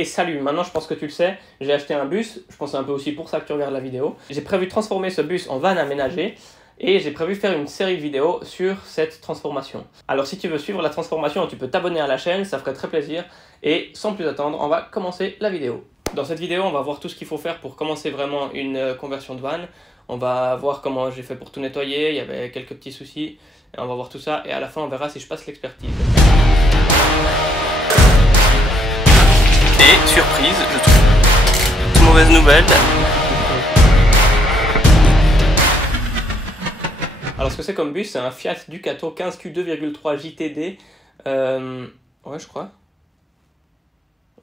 Et salut, maintenant je pense que tu le sais, j'ai acheté un bus, je pense que c'est un peu aussi pour ça que tu regardes la vidéo. J'ai prévu de transformer ce bus en van aménagé et j'ai prévu faire une série de vidéos sur cette transformation. Alors si tu veux suivre la transformation, tu peux t'abonner à la chaîne, ça ferait très plaisir. Et sans plus attendre, on va commencer la vidéo. Dans cette vidéo, on va voir tout ce qu'il faut faire pour commencer vraiment une conversion de van. On va voir comment j'ai fait pour tout nettoyer, il y avait quelques petits soucis. Et on va voir tout ça et à la fin on verra si je passe l'expertise. Et surprise, je trouve. Toute mauvaise nouvelle. Alors ce que c'est comme bus, c'est un Fiat Ducato 15Q 2,3 JTD. Ouais, je crois.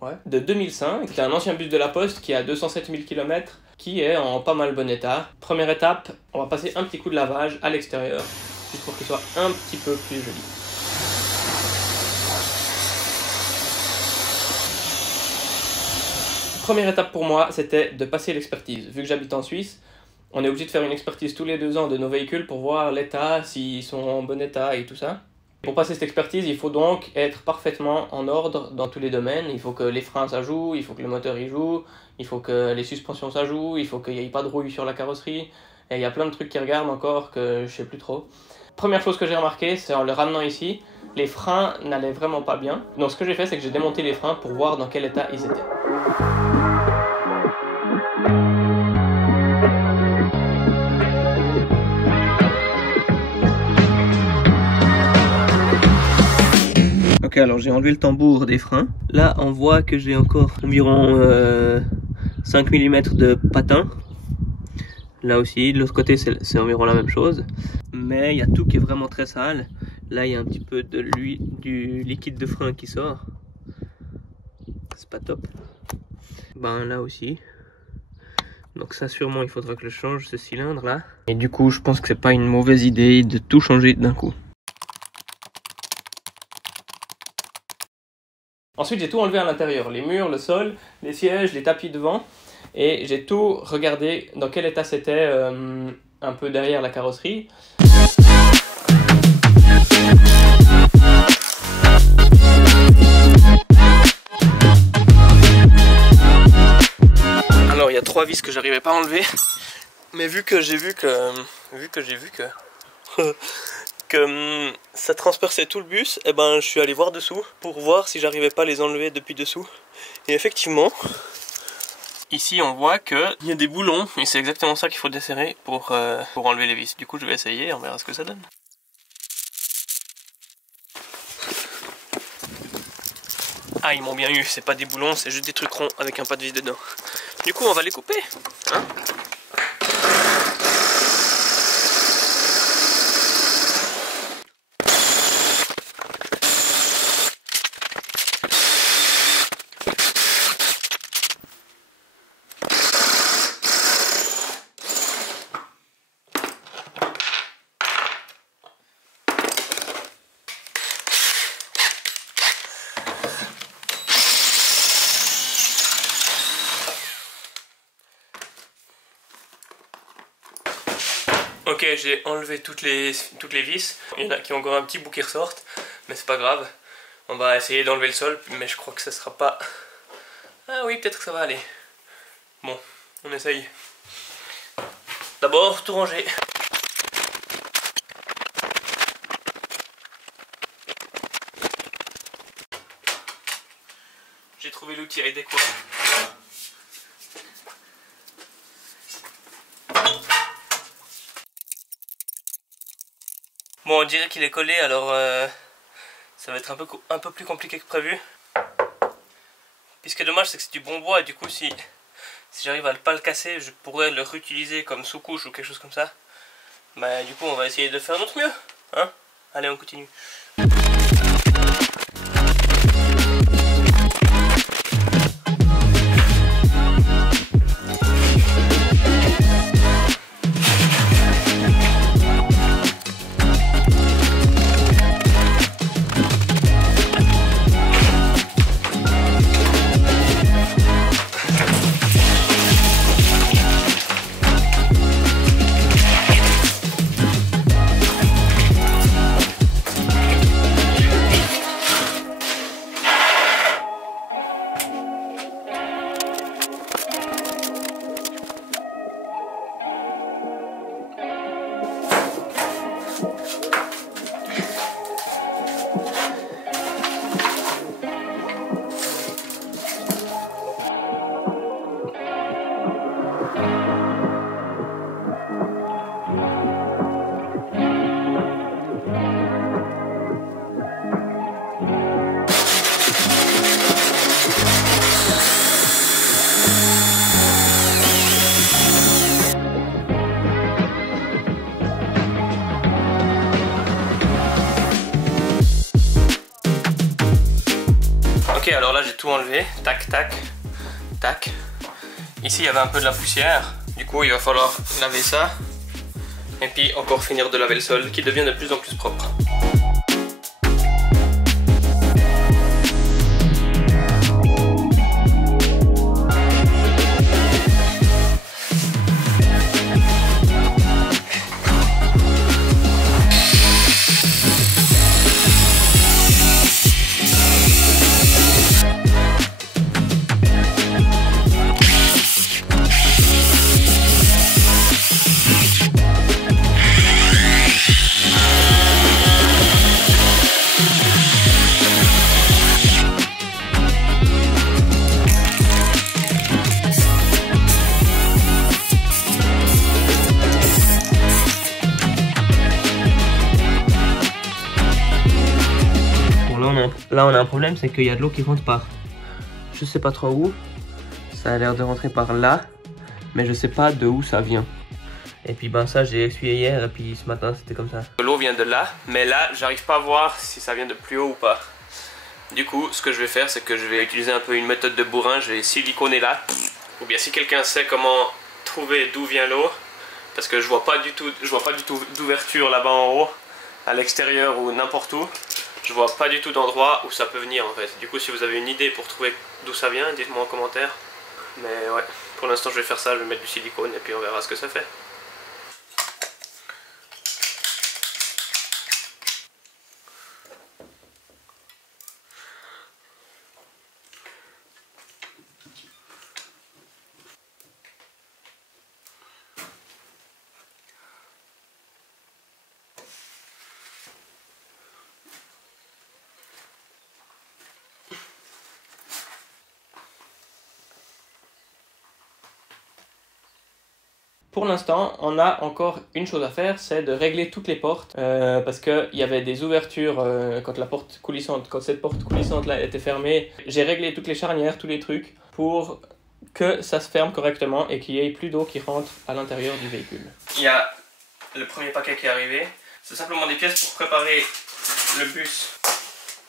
Ouais, de 2005. C'est un ancien bus de la Poste qui a 207 000 km, qui est en pas mal bon état. Première étape, on va passer un petit coup de lavage à l'extérieur, juste pour qu'il soit un petit peu plus joli. Première étape pour moi, c'était de passer l'expertise. Vu que j'habite en Suisse, on est obligé de faire une expertise tous les 2 ans de nos véhicules pour voir l'état, s'ils sont en bon état et tout ça. Pour passer cette expertise, il faut donc être parfaitement en ordre dans tous les domaines. Il faut que les freins ça joue, il faut que le moteur y joue, il faut que les suspensions ça joue, il faut qu'il n'y ait pas de rouille sur la carrosserie. Et il y a plein de trucs qui regardent encore que je sais plus trop. Première chose que j'ai remarqué, c'est en le ramenant ici, les freins n'allaient vraiment pas bien. Donc ce que j'ai fait, c'est que j'ai démonté les freins pour voir dans quel état ils étaient. Ok, alors j'ai enlevé le tambour des freins. Là, on voit que j'ai encore environ 5 mm de patin. Là aussi, de l'autre côté, c'est environ la même chose. Mais il y a tout qui est vraiment très sale. Là, il y a un petit peu de l'huile, du liquide de frein qui sort. C'est pas top. Ben là aussi. Donc ça, sûrement, il faudra que je change ce cylindre là. Et du coup, je pense que c'est pas une mauvaise idée de tout changer d'un coup. Ensuite, j'ai tout enlevé à l'intérieur, les murs, le sol, les sièges, les tapis devant. Et j'ai tout regardé dans quel état c'était un peu derrière la carrosserie. Alors, il y a 3 vis que j'arrivais pas à enlever. Mais vu que ça transperçait tout le bus, et ben je suis allé voir dessous pour voir si j'arrivais pas à les enlever depuis dessous. Et effectivement, ici on voit qu'il y a des boulons et c'est exactement ça qu'il faut desserrer pour enlever les vis. Du coup je vais essayer, on verra ce que ça donne. Ah, ils m'ont bien eu, c'est pas des boulons, c'est juste des trucs ronds avec un pas de vis dedans. Du coup on va les couper, hein. Ok, j'ai enlevé toutes les vis. Il y en a qui ont encore un petit bout qui ressortent, mais c'est pas grave. On va essayer d'enlever le sol, mais je crois que ça sera pas... Ah oui, peut-être que ça va aller. Bon, on essaye. D'abord, tout ranger. J'ai trouvé l'outil adéquat. Bon, on dirait qu'il est collé, alors ça va être un peu plus compliqué que prévu. Puis ce qui est dommage, c'est que c'est du bon bois, et du coup, si j'arrive à ne pas le casser, je pourrais le réutiliser comme sous-couche ou quelque chose comme ça. Bah, du coup, on va essayer de faire notre mieux, hein. Allez, on continue. laver, tac tac tac. Ici il y avait un peu de la poussière, du coup il va falloir laver ça et puis encore finir de laver le sol qui devient de plus en plus propre. Là on a un problème, c'est qu'il y a de l'eau qui rentre par je sais pas trop où. Ça a l'air de rentrer par là, mais je sais pas de où ça vient. Et puis ben ça j'ai essuyé hier et puis ce matin c'était comme ça. L'eau vient de là, mais là j'arrive pas à voir si ça vient de plus haut ou pas. Du coup ce que je vais faire c'est que je vais utiliser un peu une méthode de bourrin, je vais siliconer là. Ou bien si quelqu'un sait comment trouver d'où vient l'eau, parce que je vois pas du tout d'ouverture là-bas en haut, à l'extérieur ou n'importe où. Je vois pas du tout d'endroit où ça peut venir en fait. Du coup si vous avez une idée pour trouver d'où ça vient, dites-moi en commentaire. Mais ouais, pour l'instant je vais faire ça, je vais mettre du silicone et puis on verra ce que ça fait. Pour l'instant, on a encore une chose à faire, c'est de régler toutes les portes parce qu'il y avait des ouvertures quand cette porte coulissante là était fermée. J'ai réglé toutes les charnières, tous les trucs pour que ça se ferme correctement et qu'il n'y ait plus d'eau qui rentre à l'intérieur du véhicule. Il y a le premier paquet qui est arrivé. C'est simplement des pièces pour préparer le bus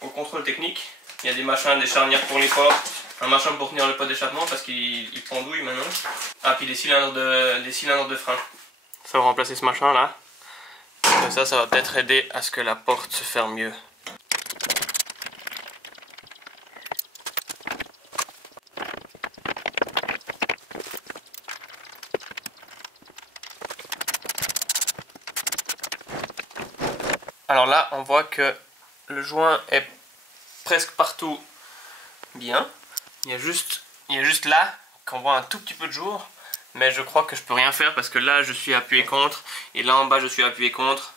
au contrôle technique. Il y a des machins, des charnières pour les portes. Un machin pour tenir le pot d'échappement parce qu'il pendouille maintenant. Ah, puis des cylindres de frein. Ça va remplacer ce machin là. Comme ça va peut-être aider à ce que la porte se ferme mieux. Alors là, on voit que le joint est presque partout bien. Il y a juste là qu'on voit un tout petit peu de jour, mais je crois que je peux rien faire parce que là je suis appuyé contre et là en bas je suis appuyé contre.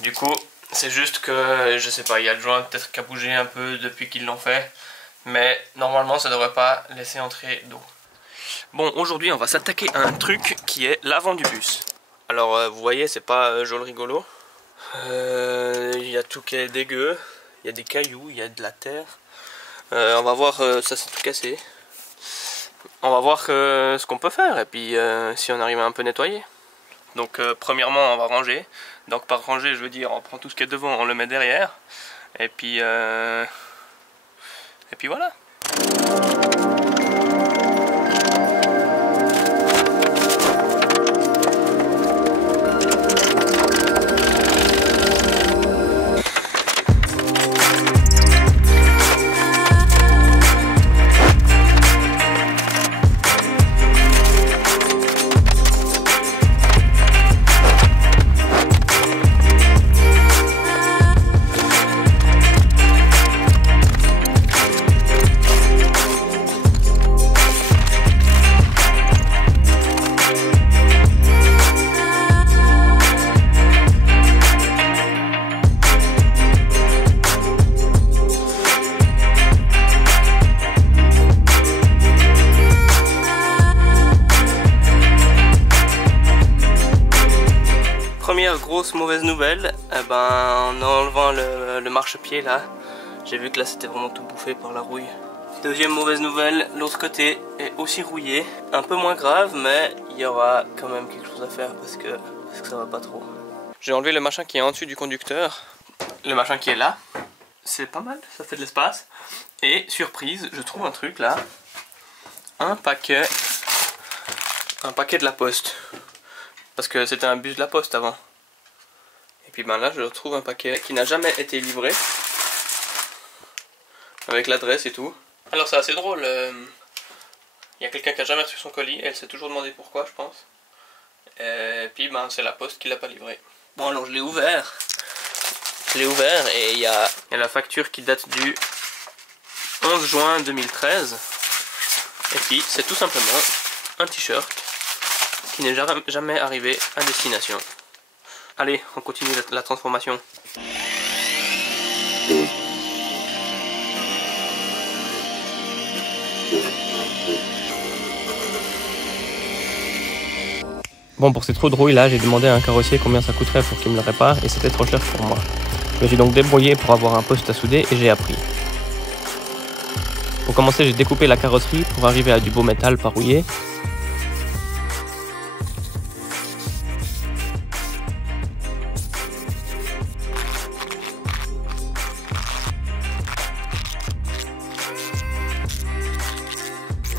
Du coup c'est juste que je sais pas, il y a le joint peut-être qui a bougé un peu depuis qu'ils l'ont fait, mais normalement ça devrait pas laisser entrer d'eau. Bon, aujourd'hui on va s'attaquer à un truc qui est l'avant du bus. Alors vous voyez, c'est pas joli rigolo. Il y a tout qui est dégueu, il y a des cailloux, il y a de la terre. On va voir, ça c'est tout cassé. On va voir ce qu'on peut faire et puis si on arrive à un peu nettoyer. Donc premièrement on va ranger. Donc par ranger je veux dire on prend tout ce qui est devant, on le met derrière. Et puis voilà. Grosse mauvaise nouvelle, en enlevant le marchepied là, j'ai vu que là c'était vraiment tout bouffé par la rouille. Deuxième mauvaise nouvelle, l'autre côté est aussi rouillé, un peu moins grave, mais il y aura quand même quelque chose à faire parce que ça va pas trop. J'ai enlevé le machin qui est en dessus du conducteur, le machin qui est là. c'est pas mal, ça fait de l'espace. Et surprise, je trouve un truc là, un paquet de la Poste, parce que c'était un bus de la Poste avant. Et puis ben là je retrouve un paquet qui n'a jamais été livré, avec l'adresse et tout. Alors c'est assez drôle, il y a quelqu'un qui a jamais reçu son colis, elle s'est toujours demandé pourquoi, je pense. Et puis ben c'est la Poste qui l'a pas livré. Bon alors je l'ai ouvert. Et il y a la facture qui date du 11 juin 2013. Et puis c'est tout simplement un t-shirt qui n'est jamais arrivé à destination. Allez, on continue la transformation. Bon, pour ces trous de rouille là, j'ai demandé à un carrossier combien ça coûterait pour qu'il me le répare et c'était trop cher pour moi. Je me suis donc débrouillé pour avoir un poste à souder et j'ai appris. Pour commencer, j'ai découpé la carrosserie pour arriver à du beau métal pas rouillé.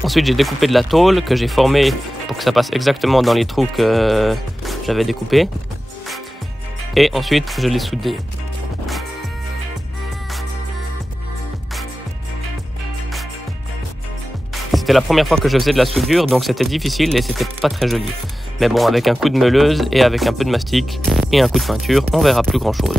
Ensuite, j'ai découpé de la tôle que j'ai formée pour que ça passe exactement dans les trous que j'avais découpés. Et ensuite, je l'ai soudé. C'était la première fois que je faisais de la soudure, donc c'était difficile et c'était pas très joli. Mais bon, avec un coup de meuleuse et avec un peu de mastic et un coup de peinture, on verra plus grand chose.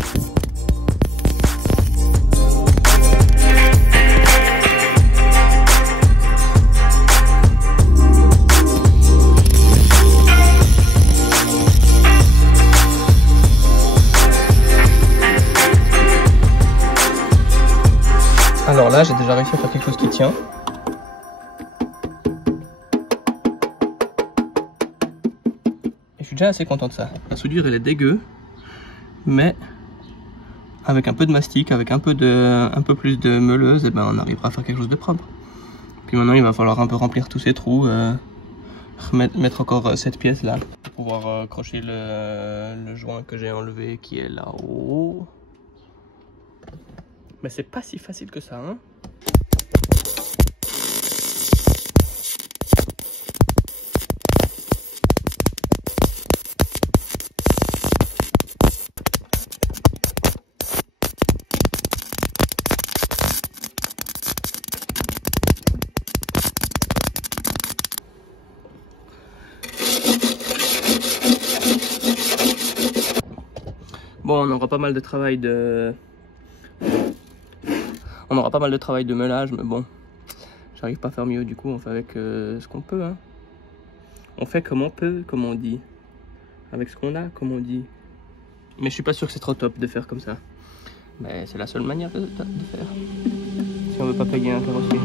Alors là, j'ai déjà réussi à faire quelque chose qui tient. Et je suis déjà assez content de ça. La soudure, elle est dégueu, mais avec un peu de mastic, avec un peu plus de meuleuse, et ben on arrivera à faire quelque chose de propre. Puis maintenant, il va falloir un peu remplir tous ces trous, mettre encore cette pièce là, pour pouvoir crocher le joint que j'ai enlevé qui est là-haut. Mais c'est pas si facile que ça, hein. Bon, on aura pas mal de travail de... meulage, mais bon, j'arrive pas à faire mieux, du coup on fait avec ce qu'on peut, hein. On fait comme on peut, comme on dit. Avec ce qu'on a, comme on dit. Mais je suis pas sûr que c'est trop top de faire comme ça. Mais c'est la seule manière de faire. Si on veut pas payer un carrossier.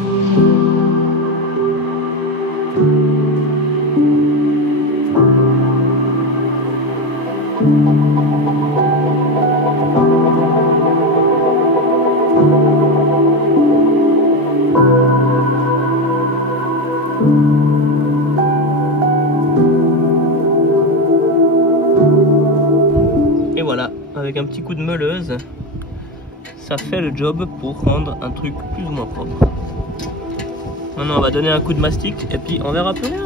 Et voilà, avec un petit coup de meuleuse, ça fait le job pour rendre un truc plus ou moins propre. Maintenant on va donner un coup de mastic et puis on verra plus rien.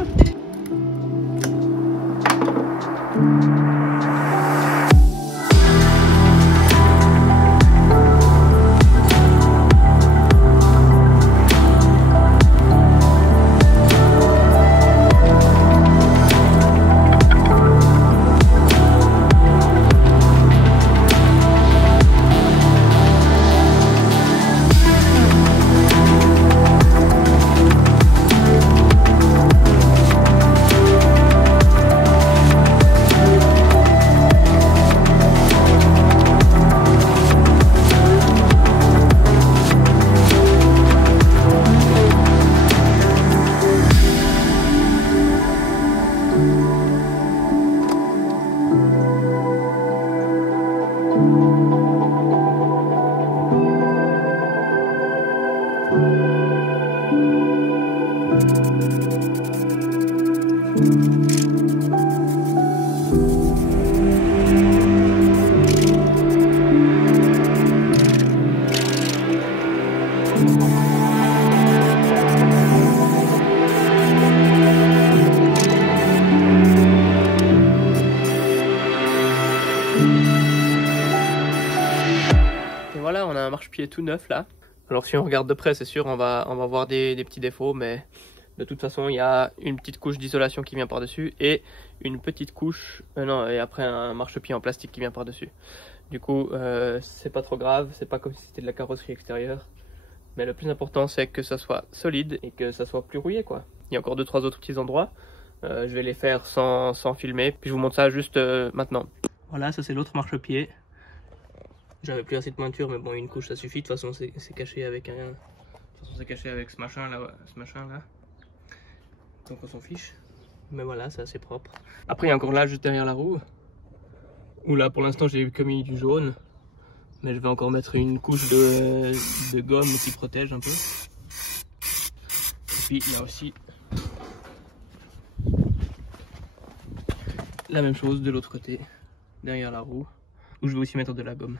marchepied tout neuf là. Alors si on regarde de près, c'est sûr, on va voir des petits défauts, mais de toute façon, il y a une petite couche d'isolation qui vient par-dessus et une petite couche, non, et après un marchepied en plastique qui vient par-dessus. Du coup, c'est pas trop grave, c'est pas comme si c'était de la carrosserie extérieure. Mais le plus important, c'est que ça soit solide et que ça soit plus rouillé, quoi. Il y a encore 2-3 autres petits endroits. Je vais les faire sans filmer, puis je vous montre ça juste maintenant. Voilà, ça c'est l'autre marchepied. J'avais plus assez de peinture, mais bon, une couche ça suffit. De toute façon, c'est caché avec un. De toute façon, c'est caché avec ce machin là. Donc on s'en fiche. Mais voilà, c'est assez propre. Après, il y a encore là, juste derrière la roue. Où là, pour l'instant, j'ai commis du jaune. Mais je vais encore mettre une couche de gomme qui protège un peu. Et puis, il y a aussi la même chose de l'autre côté, derrière la roue, où je vais aussi mettre de la gomme.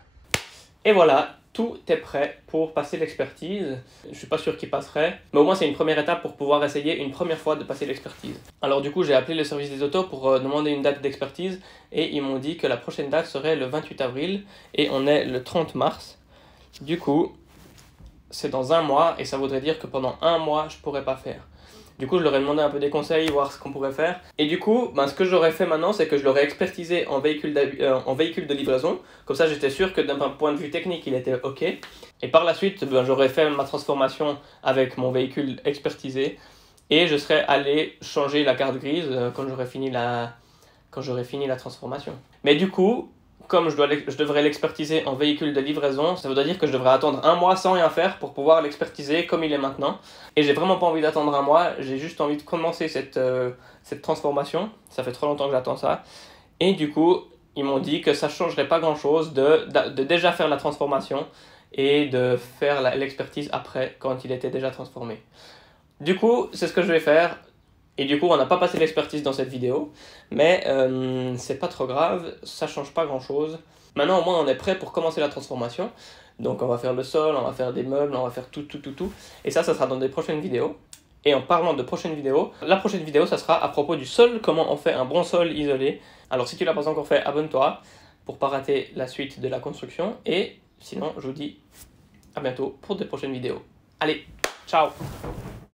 Et voilà, tout est prêt pour passer l'expertise. Je suis pas sûr qu'il passerait, mais au moins c'est une première étape pour pouvoir essayer une première fois de passer l'expertise. Alors du coup, j'ai appelé le service des autos pour demander une date d'expertise et ils m'ont dit que la prochaine date serait le 28 avril et on est le 30 mars. Du coup, c'est dans un mois et ça voudrait dire que pendant un mois, je pourrais pas faire. Du coup, je leur ai demandé un peu des conseils, voir ce qu'on pourrait faire. Et du coup, ce que j'aurais fait maintenant, c'est que je l'aurais expertisé en véhicule de livraison. Comme ça, j'étais sûr que d'un point de vue technique, il était OK. Et par la suite, j'aurais fait ma transformation avec mon véhicule expertisé. Et je serais allé changer la carte grise quand j'aurais fini la transformation. Mais du coup, comme je devrais l'expertiser en véhicule de livraison, ça voudrait dire que je devrais attendre un mois sans rien faire pour pouvoir l'expertiser comme il est maintenant. Et j'ai vraiment pas envie d'attendre un mois, j'ai juste envie de commencer cette transformation. Ça fait trop longtemps que j'attends ça. Et du coup, ils m'ont dit que ça changerait pas grand chose de déjà faire la transformation et de faire l'expertise après, quand il était déjà transformé. Du coup, c'est ce que je vais faire. Et du coup, on n'a pas passé l'expertise dans cette vidéo, mais c'est pas trop grave, ça change pas grand chose. Maintenant, au moins, on est prêt pour commencer la transformation. Donc, on va faire le sol, on va faire des meubles, on va faire tout. Et ça sera dans des prochaines vidéos. Et en parlant de prochaines vidéos, la prochaine vidéo, ça sera à propos du sol, comment on fait un bon sol isolé. Alors, si tu l'as pas encore fait, abonne-toi pour pas rater la suite de la construction. Et sinon, je vous dis à bientôt pour de prochaines vidéos. Allez, ciao!